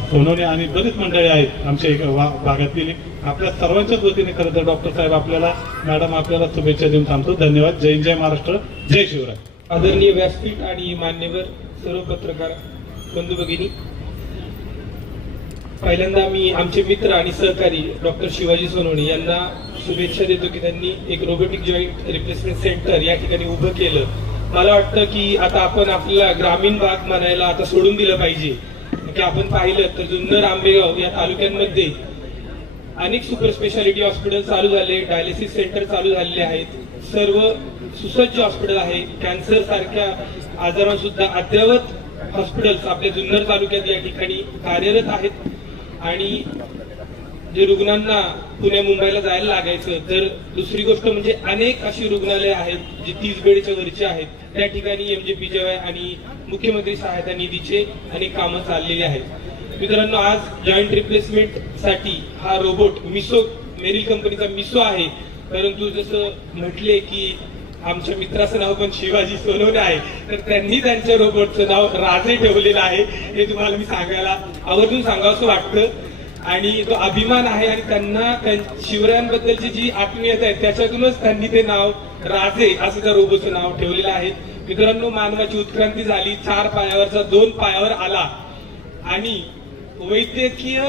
सोनवणे आणि बरीच मंडळी आहेत आमच्या एका भागातील. आपल्या सर्वांच्याच वतीने खरं तर डॉक्टर साहेब आपल्याला, मॅडम आपल्याला शुभेच्छा देऊन थांबतो. धन्यवाद. जय जय महाराष्ट्र, जय शिवराय. आदरणीय व्यासपीठ आणि मान्यवर सर्व पत्रकार बंधू भगिनी, पहिल्यांदा मी आमचे मित्र आणि सहकारी डॉक्टर शिवाजी सोनवणे यांना शुभेच्छा देतो की त्यांनी एक रोबोटिक जॉईंट रिप्लेसमेंट सेंटर या ठिकाणी उभं केलं. मला वाटतं की आता आपण आपला ग्रामीण भाग म्हणायला आता सोडून दिलं पाहिजे, की आपण पाहिलं तर जुन्नर, आंबेगाव या तालुक्यांमध्ये अनेक सुपर स्पेशालिटी हॉस्पिटल चालू झाले, डायलिसिस सेंटर चालू झालेले आहेत, सर्व सुसज्ज हॉस्पिटल आहे. कॅन्सर सारख्या आजारांवर सुद्धा अद्ययावत हॉस्पिटल्स आपल्या जुन्नर तालुक्यात या ठिकाणी कार्यरत आहेत. आणि जे रुग्णांना पुणे मुंबईला जायला लागायचं, तर दुसरी गोष्ट म्हणजे अनेक अशी रुग्णालय आहेत जी 30 बेडच्या वरची आहेत. त्या ठिकाणी MJPJY आणि मुख्यमंत्री सहायता निधीचे अनेक कामं चाललेली आहेत. मित्रांनो, आज जॉईंट रिप्लेसमेंट साठी हा रोबोट मिसो, मेरिल कंपनीचा मिसो आहे. परंतु जसं म्हटले की आमच्या मित्राचं नाव पण शिवाजी सोनवणे आहे, तर त्यांनी त्यांच्या रोबोटचं नाव राजे ठेवलेलं आहे. हे तुम्हाला मी सांगायला आवर्जून सांगावंसं वाटतं. आणि तो अभिमान आहे आणि त्यांना शिवरायांबद्दलची जी आत्मीयता आहे त्याच्यातूनच त्यांनी ते नाव राजे असं त्या रोबोटचं नाव ठेवलेलं आहे. मित्रांनो, मानवाची उत्क्रांती झाली, 4 पायावरचा 2 पायावर आला. आणि वैद्यकीय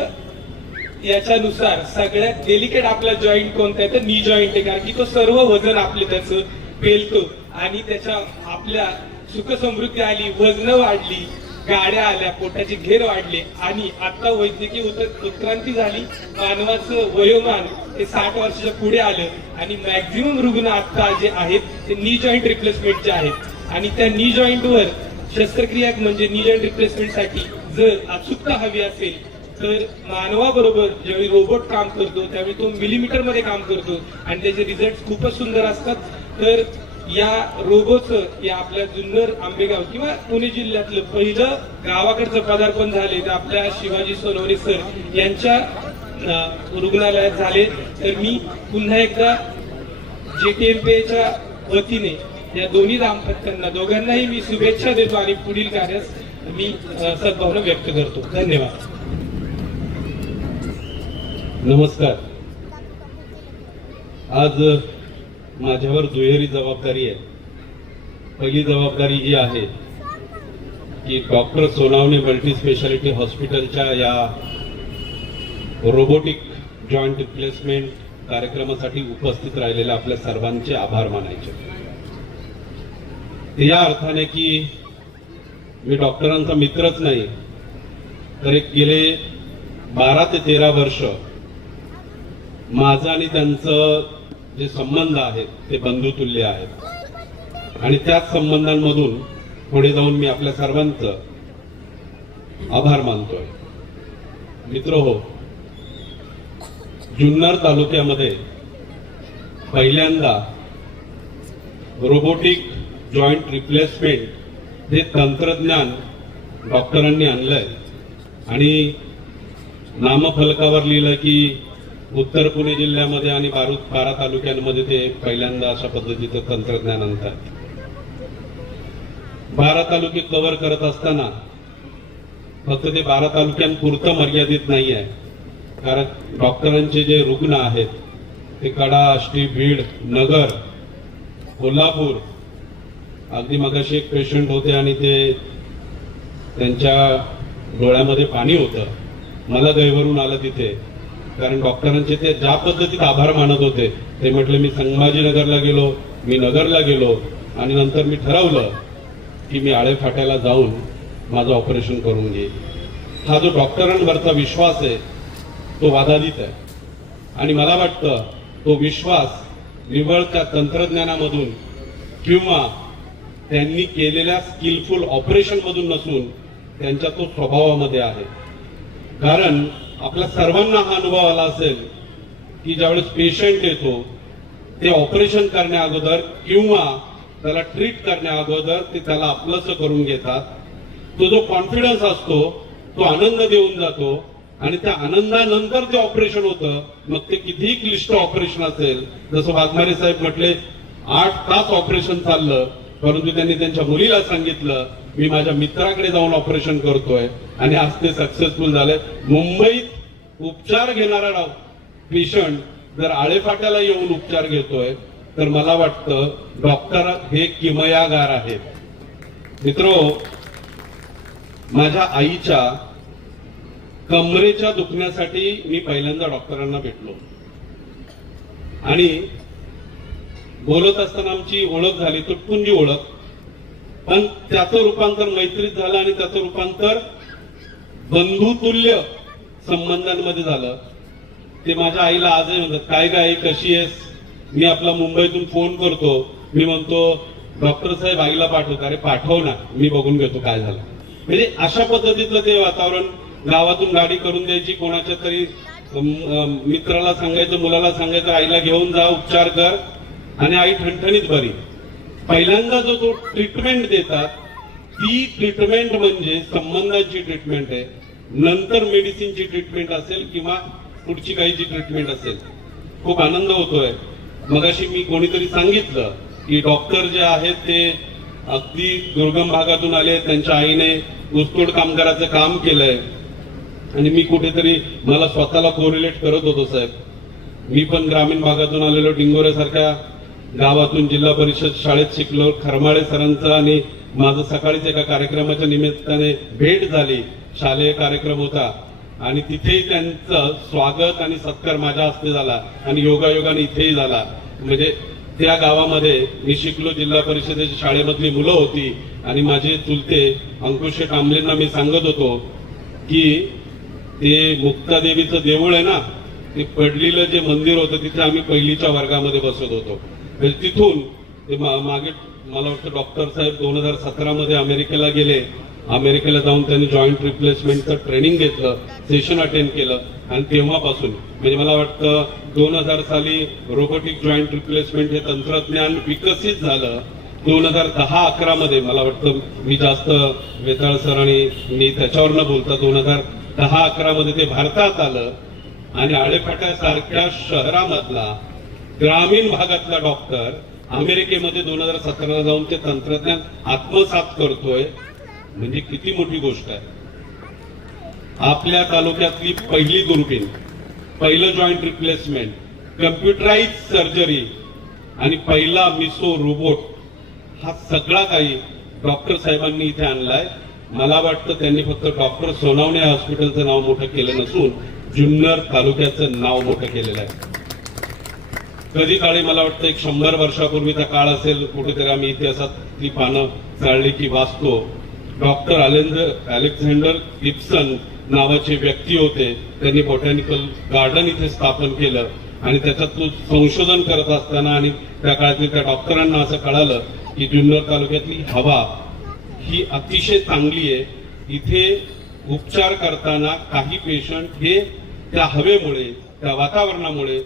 याच्यानुसार सगळ्यात डेलिकेट आपला जॉईंट कोणता आहे तर नी जॉईंट आहे, कारण की तो सर्व वजन आपले त्याचं पेलतो. आणि त्याच्या आपल्या सुख समृद्धी आली, वजन वाढली, गाड्या आल्या, पोटाचे घेर वाढले. आणि आता वैद्यकीय उत्क्रांती झाली, मानवाचं वयोमान हे 60 वर्षाच्या पुढे आलं आणि मॅक्झिमम रुग्ण आता जे आहेत ते नी जॉईंट रिप्लेसमेंटचे आहेत. आणि त्या नी जॉईंटवर शस्त्रक्रिया म्हणजे नी जॉईंट रिप्लेसमेंटसाठी जर अचूकता हवी असेल तर मानवाबरोबर ज्यावेळी रोबोट काम करतो त्यावेळी तो मिलीमीटर मध्ये काम करतो आणि त्याचे रिझल्ट खूपच सुंदर असतात. तर या रोबोटचं या आपल्या जुन्नर, आंबेगाव किंवा पुणे जिल्ह्यातलं पहिलं गावाकडचं पदार्पण झाले तर आपल्या शिवाजी सोनवणे सर यांच्या रुग्णालयात झाले. तर मी पुन्हा एकदा JTMPAच्या वतीने या दोन्ही दाम्पत्यांना, दोघांनाही मी शुभेच्छा देतो आणि पुढील कार्यास मी सद्भावना व्यक्त करतो. धन्यवाद. नमस्कार. आज माझ्यावर दुहेरी जबाबदारी आहे. पहिली जबाबदारी ही आहे की डॉक्टर सोनवणे मल्टी स्पेशालिटी हॉस्पिटलच्या या रोबोटिक जॉईंट रिप्लेसमेंट कार्यक्रमासाठी उपस्थित राहिलेल्या आपल्या सर्वांचे आभार मानायचे. या अर्थाने की मी डॉक्टरांचा मित्रच नाही, तर एक गेले 12 ते 13 वर्ष माझा आणि त्यांचं जे संबंध आहेत ते बंधुतुल्य आहेत. आणि त्याच संबंधांमधून पुढे जाऊन मी आपल्या सर्वांचं आभार मानतोय. मित्रहो, जुन्नर तालुक्यामध्ये पहिल्यांदा रोबोटिक जॉईंट रिप्लेसमेंट हे तंत्रज्ञान डॉक्टरांनी आणलंय आणि नामफलकावर लिहिलं की उत्तर पुणे जिल्ह्यामध्ये आणि 12 तालुक्यांमध्ये ते पहिल्यांदा अशा पद्धतीचं तंत्रज्ञान आणतात. 12 तालुके कव्हर करत असताना फक्त ते 12 तालुक्यांपुरतं मर्यादित नाही आहे, कारण डॉक्टरांचे जे रुग्ण आहेत ते कडा, आष्टी, बीड, नगर, कोल्हापूर, अगदी मगाशी एक पेशंट होते आणि ते त्यांच्या डोळ्यामध्ये पाणी होतं. मला दैवरून आलं तिथे, कारण डॉक्टरांचे ते ज्या पद्धतीत आभार मानत होते. ते म्हटले मी संभाजीनगरला गेलो, मी नगरला गेलो आणि नंतर मी ठरवलं की मी आळे फाट्याला जाऊन माझं ऑपरेशन करून घेईन. हा जो डॉक्टरांवरचा विश्वास आहे तो वादातीत आहे. आणि मला वाटतं तो विश्वास निव्वळ त्या तंत्रज्ञानामधून किंवा त्यांनी केलेल्या स्किलफुल ऑपरेशन मधून नसून त्यांच्या तो स्वभावामध्ये आहे. कारण आपल्या सर्वांना हा अनुभव आला असेल की ज्यावेळेस पेशंट येतो ते ऑपरेशन करण्या अगोदर किंवा त्याला ट्रीट करण्या अगोदर ते त्याला आपलंसं करून घेतात. तो जो कॉन्फिडन्स असतो तो आनंद देऊन जातो आणि त्या आनंदानंतर ते ऑपरेशन होतं. मग ते कितीही क्लिष्ट ऑपरेशन असेल, जसं वाघमारे साहेब म्हटले 8 तास ऑपरेशन चाललं, परंतु त्यांनी त्यांच्या मुलीला सांगितलं मी माझ्या मित्राकडे जाऊन ऑपरेशन करतोय आणि आज ते सक्सेसफुल झाले. मुंबईत उपचार घेणारा पेशंट जर आळेफाट्याला येऊन उपचार घेतोय तर मला वाटतं डॉक्टर हे किमयागार आहेत. मित्रो, माझ्या आईच्या कमरेच्या दुखण्यासाठी मी पहिल्यांदा डॉक्टरांना भेटलो आणि बोलत असताना आमची ओळख झाली, तुटपुंजी ओळख, पण त्याचं रूपांतर मैत्रीत झालं आणि त्याचं रूपांतर बंधुतुल्य संबंधांमध्ये झालं. ते माझ्या आईला आजही म्हणतात, काय काय कशी आहेस? मी आपला मुंबईतून फोन करतो, मी म्हणतो डॉक्टर साहेब आईला पाठवतो. अरे पाठव ना, मी बघून घेतो काय झालं. म्हणजे अशा पद्धतीतलं ते वातावरण. गावातून गाडी करून द्यायची, कोणाच्या तरी मित्राला सांगायचं, मुलाला सांगायचं आईला घेऊन जा, उपचार कर, आणि आई ठणठणीत बरी. पहिल्यांदा जो तो ट्रीटमेंट देतात ती ट्रीटमेंट म्हणजे संबंधांची ट्रीटमेंट आहे. नंतर मेडिसिनची ट्रीटमेंट असेल किंवा पुढची काही जी ट्रीटमेंट असेल. खूप आनंद होतोय. मगाशी मी कोणीतरी सांगितलं की डॉक्टर जे आहेत ते अगदी दुर्गम भागातून आले, त्यांच्या आईने ऊसतोड कामगाराचं काम केलंय आणि मी कुठेतरी मला स्वतःला कोरिलेट करत होतो. साहेब, मी पण ग्रामीण भागातून आलेलो, डिंगोऱ्यासारख्या गावातून जिल्हा परिषद शाळेत शिकलो. खरमाळे सरांचा आणि माझं सकाळीच एका कार्यक्रमाच्या निमित्ताने भेट झाली. शालेय कार्यक्रम होता आणि तिथेही त्यांचं स्वागत आणि सत्कार माझ्या हस्ते झाला आणि योगायोगाने इथेही झाला. म्हणजे त्या गावामध्ये मी शिकलो, जिल्हा परिषदेच्या शाळेमधली मुलं होती आणि माझे चुलते अंकुश कांबलेंना मी सांगत होतो की ते मुक्तादेवीचं देऊळ आहे ना, ते पडलेलं जे मंदिर होतं तिथे आम्ही पहिलीच्या वर्गामध्ये बसत होतो. तिथून ते मागे मला वाटतं डॉक्टर साहेब 2017 मध्ये अमेरिकेला गेले. अमेरिकेला जाऊन त्यांनी जॉईंट रिप्लेसमेंटचं ट्रेनिंग घेतलं, सेशन अटेंड केलं आणि तेव्हापासून म्हणजे मला वाटतं 2000 साली रोबोटिक जॉईंट रिप्लेसमेंट हे तंत्रज्ञान विकसित झालं. 2010-11 मध्ये मला वाटतं, मी जास्त वेताळ सर आणि मी त्याच्यावर न बोलता 2010-11 मध्ये ते भारतात आलं आणि आळेफाट्यासारख्या शहरामधला ग्रामीण भागातला डॉक्टर अमेरिकेमध्ये 2017 जाऊन ते तंत्रज्ञान आत्मसात करतोय. म्हणजे किती मोठी गोष्ट आहे. आपल्या तालुक्यातली पहिली दुर्बीण, पहिलं जॉईंट रिप्लेसमेंट, कम्प्युटराइज सर्जरी आणि पहिला मिसो रोबोट, हा सगळा काही डॉक्टर साहेबांनी इथे आणलाय. मला वाटतं त्यांनी फक्त डॉक्टर सोनावणे हॉस्पिटलचं नाव मोठं केलं नसून जुन्नर तालुक्याचं नाव मोठं केलेलं आहे. कधी काळी मला वाटतं 100 वर्षापूर्वीचा काळ असेल, कुठेतरी आम्ही इतिहासात ती पानं चाळली की वाचतो. डॉक्टर अलेक्झांडर गिब्सन नावाचे व्यक्ती होते. त्यांनी बॉटॅनिकल गार्डन इथे स्थापन केलं आणि त्याच्यात तो संशोधन करत असताना आणि त्या काळातील त्या डॉक्टरांना असं कळालं की जुन्नर तालुक्यातली हवा ही अतिशय चांगली आहे. इथे उपचार करताना काही पेशंट हे त्या हवेमुळे, त्या वातावरणामुळे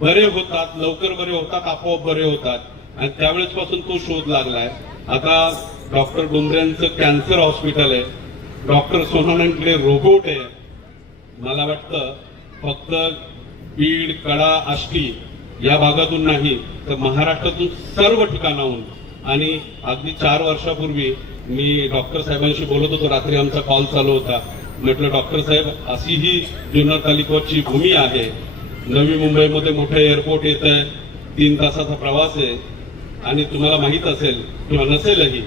बरे होतात, लवकर बरे होतात, आपोआप बरे होतात आणि त्यावेळेस पासून तो शोध लागलाय. आता डॉक्टर डुंबऱ्यांचं कॅन्सर हॉस्पिटल आहे, डॉक्टर सोनावणेंकडे रोबोट आहे. मला वाटतं फक्त बीड, कडा, आष्टी या भागातून नाही तर महाराष्ट्रातून सर्व ठिकाणाहून. आणि अगदी 4 वर्षापूर्वी मी डॉक्टर साहेबांशी बोलत होतो, रात्री आमचा कॉल चालू होता. म्हटलं डॉक्टर साहेब, अशी ही जुन्नर तालुक्याची भूमी आहे, नवी मुंबईमध्ये मोठं एअरपोर्ट येत आहे, 3 तासाचा प्रवास आहे आणि तुम्हाला माहित असेल किंवा नसेलही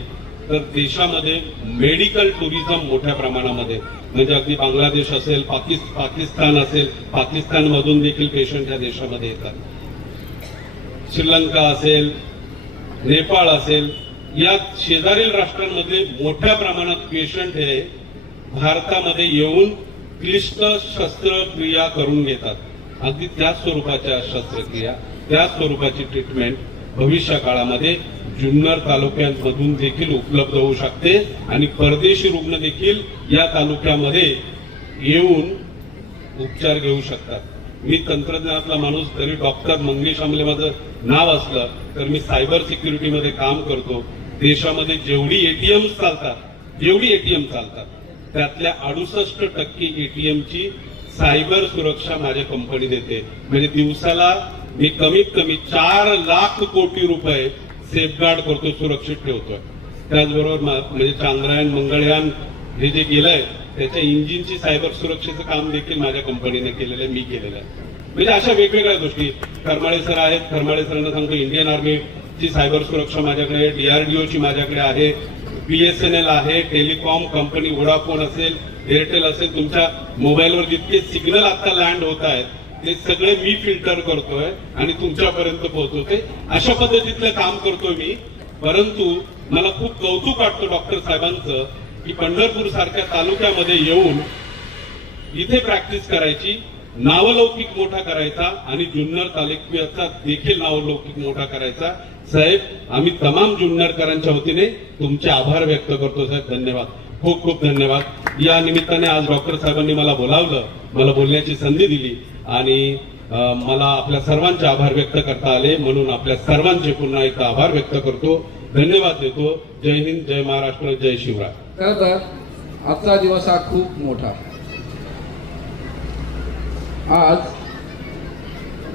तर देशामध्ये मेडिकल टुरिझम मोठ्या प्रमाणामध्ये, म्हणजे अगदी बांगलादेश असेल, पाकिस्तान असेल, पाकिस्तानमधून देखील पेशंट या देशामध्ये येतात, श्रीलंका असेल, नेपाळ असेल, या शेजारील राष्ट्रांमध्ये मोठ्या प्रमाणात पेशंट हे भारतामध्ये येऊन क्लिष्ट शस्त्रक्रिया करून घेतात. अगदी त्याच स्वरूपाच्या शस्त्रक्रिया, त्याच स्वरूपाची ट्रीटमेंट भविष्य काळामध्ये जुन्नर तालुक्यांमधून देखील उपलब्ध होऊ शकते आणि परदेशी रुग्ण देखील या तालुक्यामध्ये येऊन उपचार घेऊ शकतात. मी तंत्रज्ञानातला माणूस, तरी डॉक्टर मंगेश आमले माझं नाव असलं तर मी सायबर सिक्युरिटीमध्ये काम करतो. देशामध्ये जेवढी एटीएम चालतात त्यातल्या 68% एटीएमची सायबर सुरक्षा माझ्या कंपनी देते. म्हणजे दिवसाला मी कमीत कमी 4 लाख कोटी रुपये सेफगार्ड करतो, सुरक्षित ठेवतोय. त्याचबरोबर म्हणजे चांद्रयान, मंगळयान हे जे गेलंय त्याच्या इंजिनची सायबर सुरक्षेचं काम देखील माझ्या कंपनीने केलेलं आहे, मी केलेलं आहे. म्हणजे अशा वेगवेगळ्या गोष्टी. करमाळे सर आहेत, करमाळे सरांना सांगतो इंडियन आर्मीची सायबर सुरक्षा माझ्याकडे आहे, DRDOची माझ्याकडे आहे, BSNL आहे, टेलिकॉम कंपनी वोडाफोन असेल, एअरटेल असेल, तुमच्या मोबाईलवर जितके सिग्नल आता लँड होत आहेत ते सगळे मी फिल्टर करतोय आणि तुमच्यापर्यंत पोहोचवते. अशा पद्धतीतलं काम करतोय मी. परंतु मला खूप कौतुक वाटतं डॉक्टर साहेबांचं की पंढरपूर सारख्या तालुक्यामध्ये येऊन इथे प्रॅक्टिस करायची, नावलौकिक मोठा करायचा आणि जुन्नर तालुक्याचा देखील नावलौकिक मोठा करायचा. साहेब, आम्ही तमाम जुन्नरकरांच्या वतीने तुमचे आभार व्यक्त करतो. साहेब, धन्यवाद, खूप खूप धन्यवाद. या निमित्ताने आज डॉक्टर साहेबांनी मला बोलावलं, मला बोलण्याची संधी दिली आणि मला आपल्या सर्वांचे आभार व्यक्त करता आले, म्हणून आपल्या सर्वांचे पुन्हा एकदा आभार व्यक्त करतो, धन्यवाद देतो. जय हिंद, जय महाराष्ट्र, जय शिवराय. खरं तर आजचा दिवस हा खूप मोठा. आज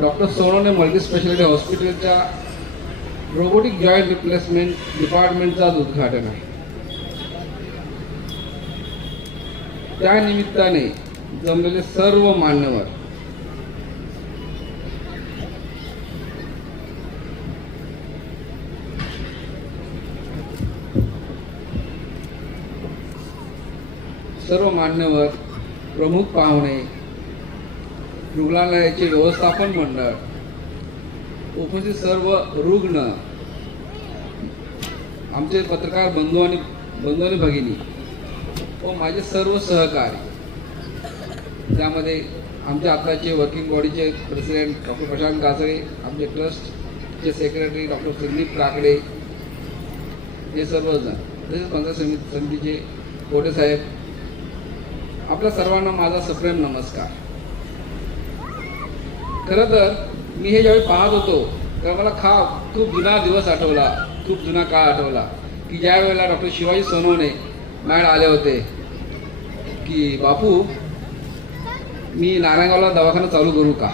डॉक्टर सोनवणे मल्टी स्पेशालिटी हॉस्पिटलच्या रोबोटिक जॉईंट रिप्लेसमेंट डिपार्टमेंटचं उद्घाटन आहे. त्या निमित्ताने जमलेले सर्व मान्यवर, प्रमुख पाहुणे, रुग्णालयाचे व्यवस्थापन मंडळ, उपस्थित सर्व रुग्ण, आमचे पत्रकार बंधू आणि भगिनी व माझे सर्व सहकारी, त्यामध्ये आमच्या आताचे वर्किंग बॉडीचे प्रेसिडेंट डॉक्टर प्रशांत काजळे, आमचे ट्रस्टचे सेक्रेटरी डॉक्टर संदीप काकडे, हे सर्वजण, तसेच पंचायत समितीचे कोटे साहेब, आपल्या सर्वांना माझा सप्रेम नमस्कार. खरं तर मी हे ज्यावेळी पाहत होतो तेव्हा मला खूप जुना दिवस आठवला, खूप जुना काळ आठवला की ज्या वेळेला डॉक्टर शिवाजी सोनवणे मॅड आले होते की बापू मी नारायणगावला दवाखाना चालू करू का.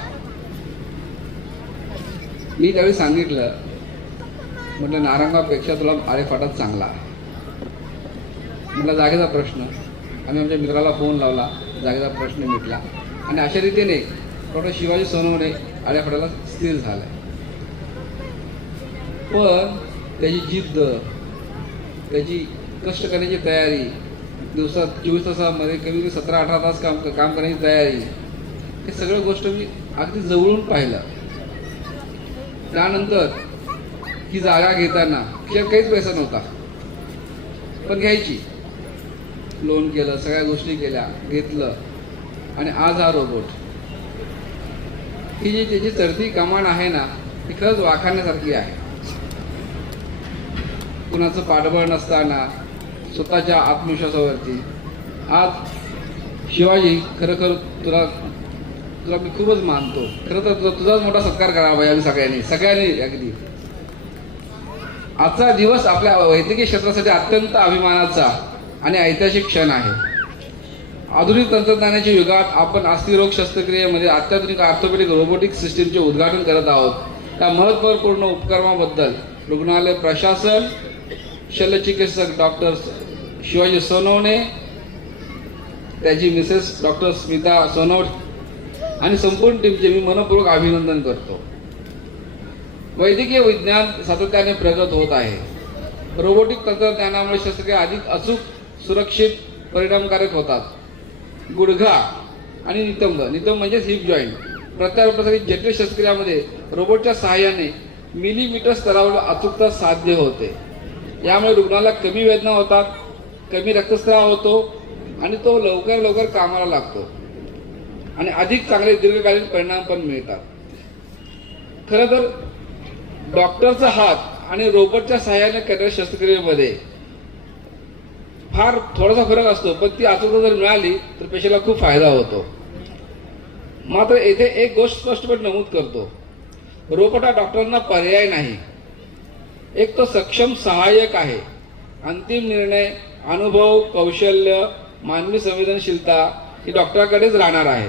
मी त्यावेळी सांगितलं, म्हटलं नारायणगावपेक्षा तुला आळेफाटाच चांगला. म्हटलं जागेचा प्रश्न. आम्ही आमच्या मित्राला फोन लावला, जागेचा प्रश्न मिटला आणि अशा रीतीने डॉक्टर शिवाजी सोनवणे आळेफाटाला स्थिर झालाय. पण त्याची जिद्द, त्याची कष्ट करण्याची तयारी, दिवसात 24 तासामध्ये कमी कमी 17-18 तास काम करण्याची तयारी, हे सगळं गोष्ट मी अगदी जवळून पाहिलं. त्यानंतर ही जागा घेताना खिशात काहीच पैसा नव्हता, पण घ्यायची. लोन केलं, सगळ्या गोष्टी केल्या, घेतलं आणि आज हा रोबोट, ही जी त्याची चढती कमान आहे ना, ती खरंच वाखाणण्यासारखी आहे. कुणाचं पाठबळ नसताना स्वतःच्या आत्मविश्वासावरती आज शिवाजी, खरं तुला मी खूपच मानतो. खरं तर तुझाच मोठा सत्कार करावा पाहिजे सगळ्यांनी अगदी. आजचा दिवस आपल्या वैद्यकीय क्षेत्रासाठी अत्यंत अभिमानाचा आणि ऐतिहासिक क्षण आहे. आधुनिक तंत्रज्ञानाच्या युगात आपण अस्थिरोग शस्त्रक्रियेमध्ये अत्याधुनिक ऑर्थोपेडिक रोबोटिक सिस्टीमचे उद्घाटन करत आहोत. त्या महत्त्वपूर्ण उपक्रमाबद्दल रुग्णालय प्रशासन, शल्यचिकित्सक डॉक्टर शिवाजी सोनवणे, त्याची मिसेस डॉक्टर स्मिता सोनवणे आणि संपूर्ण टीमचे मी मनपूर्वक अभिनंदन करतो. वैद्यकीय विज्ञान सातत्याने प्रगत होत आहे. रोबोटिक तंत्रज्ञानामुळे शस्त्रक्रिया अधिक अचूक, सुरक्षित, परिणामकारक होतात. गुडघा आणि नितंब म्हणजेच हिप जॉईंट प्रत्यारोपणासाठी जटिल शस्त्रक्रियामध्ये रोबोटच्या सहाय्याने मिलीमीटर स्तरावर अचूकता साध्य होते. यामुळे रुग्णाला कमी वेदना होतात, कमी रक्तस्राव होतो, आणि तो लवकर कामाला लागतो आणि अधिक चांगले दीर्घकालीन परिणाम पण मिळतात. खरं तर डॉक्टरचा हात आणि रोबोटच्या सहाय्याने केलेल्या शस्त्रक्रियेमध्ये फार थोडासा फरक असतो, पण ती अचूकता जर मिळाली तर पेशंटला खूप फायदा होतो. मात्र येथे एक गोष्ट स्पष्टपणे नमूद करतो, रोबोट हा डॉक्टरांना पर्याय नाही. एक तो सक्षम सहाय्यक आहे. अंतिम निर्णय, अनुभव, कौशल्य, मानवी संवेदनशीलता ही डॉक्टरांकडेच राहणार आहे.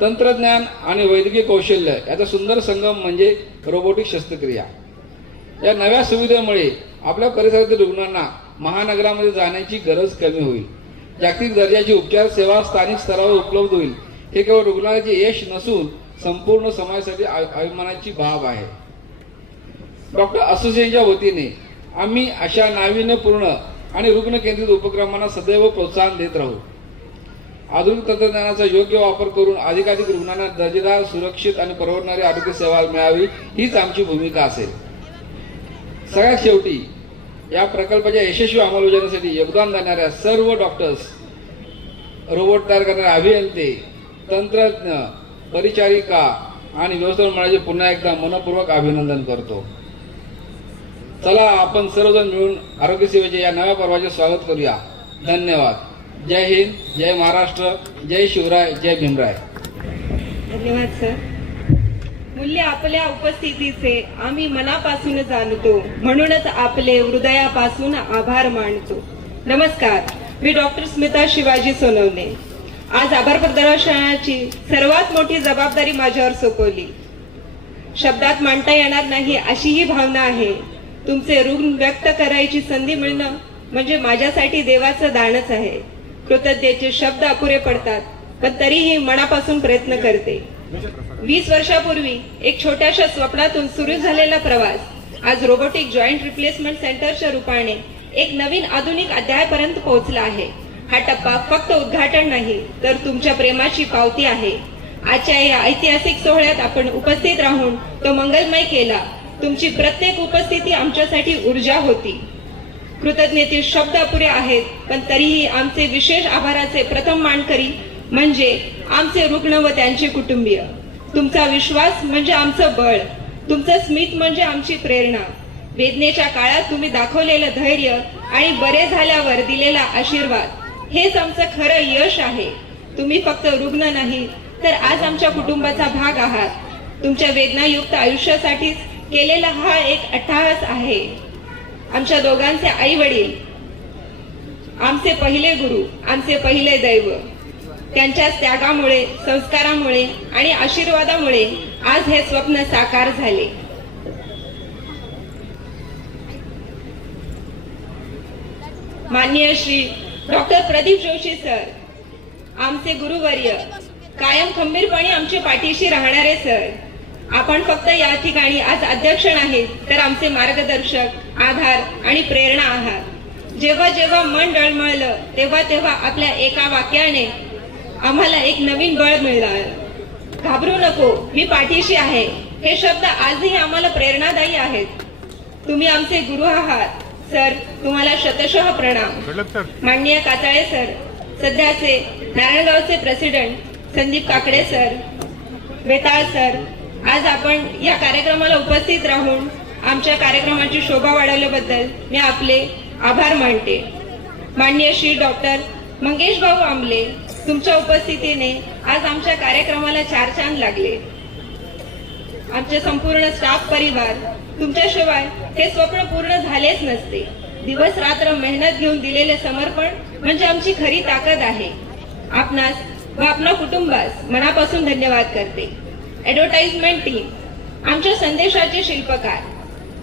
तंत्रज्ञान आणि वैद्यकीय कौशल्य याचा सुंदर संगम म्हणजे रोबोटिक शस्त्रक्रिया. या नव्या सुविधेमुळे आपल्या परिसरातील रुग्णांना महानगरामध्ये जाण्याची गरज कमी होईल. जागतिक दर्जाची उपचार सेवा स्थानिक स्तरावर उपलब्ध होईल. हे केवळ रुग्णालयाचे यश नसून संपूर्ण समाजासाठी अभिमानाची बाब आहे. डॉक्टर असोसिएशनच्या वतीने आम्ही अशा नाविन्यपूर्ण आणि रुग्ण केंद्रित उपक्रमांना सदैव प्रोत्साहन देत राहू. आधुनिक तंत्रज्ञानाचा योग्य वापर करून अधिकाधिक रुग्णांना दर्जेदार, सुरक्षित आणि परवडणारी आरोग्य सेवा मिळावी हीच आमची भूमिका असेल. सगळ्यात शेवटी या प्रकल्पाच्या यशस्वी अंमलबजावणीसाठी योगदान देणाऱ्या सर्व डॉक्टर्स, रोबोट तयार करणारे अभियंते, तंत्रज्ञ, परिचारिका आणि व्यवस्थापन मंडळाचे पुन्हा एकदा मनपूर्वक अभिनंदन करतो. चला आपण सर्वजण मिळून आरोग्य सेवेच्या या नव्या पर्वाचे स्वागत करूया. धन्यवाद. जय हिंद, जय महाराष्ट्र, जय शिवराय, जय भीमराय. धन्यवाद सर. मूल्य आपल्या उपस्थितीचे आम्ही मनापासून जाणतो, म्हणूनच आपले हृदयापासून आभार मानतो. नमस्कार, मी डॉक्टर स्मिता शिवाजी सोनवणे. आज आभार प्रदर्शनाची सर्वात मोठी जबाबदारी माझ्यावर सोपवली. शब्दात मांडता येणार नाही अशी ही भावना आहे. तुमचे ऋण व्यक्त करायची संधी मिळणं म्हणजे माझ्यासाठी देवाचं दानच आहे. कृतज्ञतेचे शब्द अपुरे पडतात, पण तरीही मनापासून प्रयत्न करते. 20 वर्षापूर्वी एक छोट्याशा स्वप्नातून सुरू झालेला प्रवास आज रोबोटिक जॉईंट रिप्लेसमेंट सेंटरच्या रूपाने एक नवीन आधुनिक अध्यायापर्यंत पोहोचला आहे. हा टप्पा फक्त उद्घाटन नाही, तर तुमच्या प्रेमाची पावती आहे. आजच्या या ऐतिहासिक सोहळ्यात आपण उपस्थित राहून तो मंगलमय केला. तुमची प्रत्येक उपस्थिती आमच्यासाठी ऊर्जा होती. कृतज्ञतेचे शब्द अपुरे आहेत, पण तरीही आमचे विशेष आभाराचे प्रथम मानकरी म्हणजे आमचे रुग्ण व त्यांचे कुटुंबीय. तुमचा विश्वास म्हणजे आमचं बळ, तुमचं स्मित म्हणजे आमची प्रेरणा. वेदनेच्या काळात तुम्ही दाखवलेलं धैर्य आणि बरे झाल्यावर दिलेला आशीर्वाद हेच आमचं खरं यश आहे. तुम्ही फक्त रुग्ण नाही, तर आज आमच्या कुटुंबाचा भाग आहात. तुमच्या वेदनायुक्त आयुष्यासाठी केलेला हा एक अट्टहास आहे. आमच्या दोघांचे आई वडील आमचे पहिले गुरु, आमचे पहिले दैव. त्यांच्या त्यागामुळे, संस्कारामुळे आणि आशीर्वादामुळे आज हे स्वप्न साकार झाले. माननीय श्री डॉक्टर प्रदीप जोशी सर, आमचे गुरुवर्य, कायम खंबीरपणे आमच्या पाठीशी राहणारे सर. आपण फक्त या ठिकाणी आज अध्यक्ष नाहीत, तर आमचे मार्गदर्शक, आधार आणि प्रेरणा आहात. जेव्हा जेव्हा मन डळमळलं, तेव्हा तेव्हा आपल्या एका वाक्याने आम्हाला एक नवीन बळ मिळालं. घाबरू नको, मी पाठीशी आहे. हे शब्द आजही आम्हाला प्रेरणादायी आहेत. तुम्ही आमचे गुरु आहात सर. तुम्हाला शतशः प्रणाम. माननीय काताळे सर, सध्याचे नारायणगावचे president Sandeep Kakade sir, Betal sir, आज आपण या कार्यक्रमाला उपस्थित राहून आमच्या कार्यक्रमाची शोभा वाढवल्याबद्दल मी आपले आभार मानते. माननीय श्री डॉक्टर मंगेश भाऊ आमले, तुमच्या उपस्थितीने आज आमच्या कार्यक्रमाला चार चांद लागले. आमचे संपूर्ण स्टाफ परिवार, तुमच्याशिवाय हे स्वप्न पूर्ण झालेच नसते. दिवस रात्र मेहनत घेऊन दिलेले समर्पण म्हणजे आमची खरी ताकद आहे. आपणास व आपल्या कुटुंबास मनापासून धन्यवाद करते. ॲडव्हर्टाइजमेंट टीम, आमच्या संदेशाचे शिल्पकार,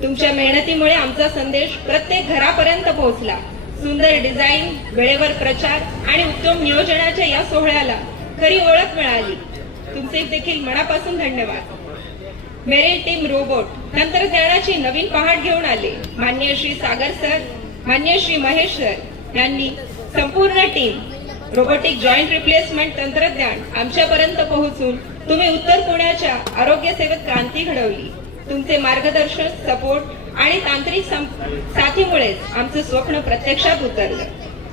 तुमच्या मेहनतीमुळे आमचा संदेश प्रत्येक घरापर्यंत पोहोचला. सुंदर डिझाईन, वेळेवर प्रचार आणि उत्तम नियोजनाच्या या सोहळ्याला खरी ओळख मिळाली. तुमचे देखील मनापासून धन्यवाद. मेरिल टीम रोबोट तंत्रज्ञानाची नवीन पहाट घेऊन आले. माननीय श्री सागर सर, माननीय श्री महेश सर यांनी संपूर्ण टीम रोबोटिक जॉईंट रिप्लेसमेंट तंत्रज्ञान आमच्यापर्यंत पोहोचून तुम्ही उत्तर पुण्याच्या आरोग्य सेवेत क्रांती घडवली. तुमचे मार्गदर्शन, सपोर्ट आणि तांत्रिक साथीमुळेच आमचं स्वप्न प्रत्यक्षात उतरलं.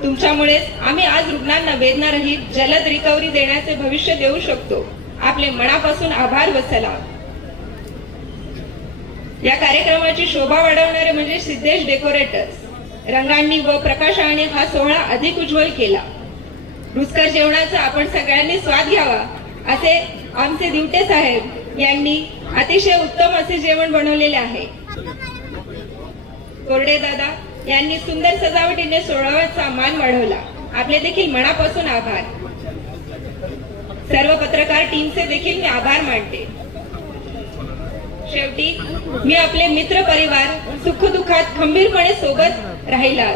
तुमच्यामुळेच आम्ही आज रुग्णांना वेदनारहित जलद रिकव्हरी देण्याचे भविष्य देऊ शकतो. आपले मनापासून आभार व सलाम. या कार्यक्रमाची शोभा वाढवणारे म्हणजे सिद्धेश डेकोरेटर्स. रंगांनी व प्रकाशाने हा सोहळा अधिक उज्ज्वल केला. रुचकर जेवणाचा आपण सगळ्यांनी स्वाद घ्यावा असे आमचे दिवटे साहेब यांनी अतिशय उत्तम असे जेवण बनवलेले आहे. कोरडे दादा यांनी सुंदर सजावटीने सोहळ्याचा मान वाढवला. आपले देखील मनापासून आभार. सर्व पत्रकार टीमचे देखील मी आभार मानते. शेवटी मी आपले मित्र परिवार सुखदुःखात खंबीरपणे सोबत राहिला.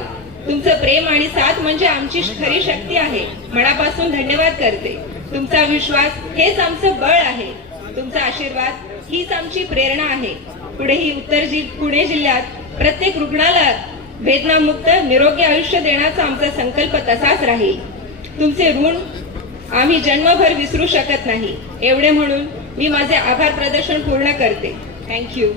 तुमचं प्रेम आणि साथ म्हणजे आमची खरी शक्ती आहे. मनापासून धन्यवाद करते. तुमचा विश्वास हेच आमचं बळ आहे. तुमचा आशीर्वाद हीच आमची प्रेरणा आहे. पुढेही पुणे जिल्ह्यात प्रत्येक रुग्णाला वेदनामुक्त निरोगी आयुष्य देण्याचा आमचा संकल्प तसाच राहील. तुमचे ऋण आम्ही जन्मभर विसरू शकत नाही. एवढे म्हणून मी माझे आभार प्रदर्शन पूर्ण करते. थँक्यू.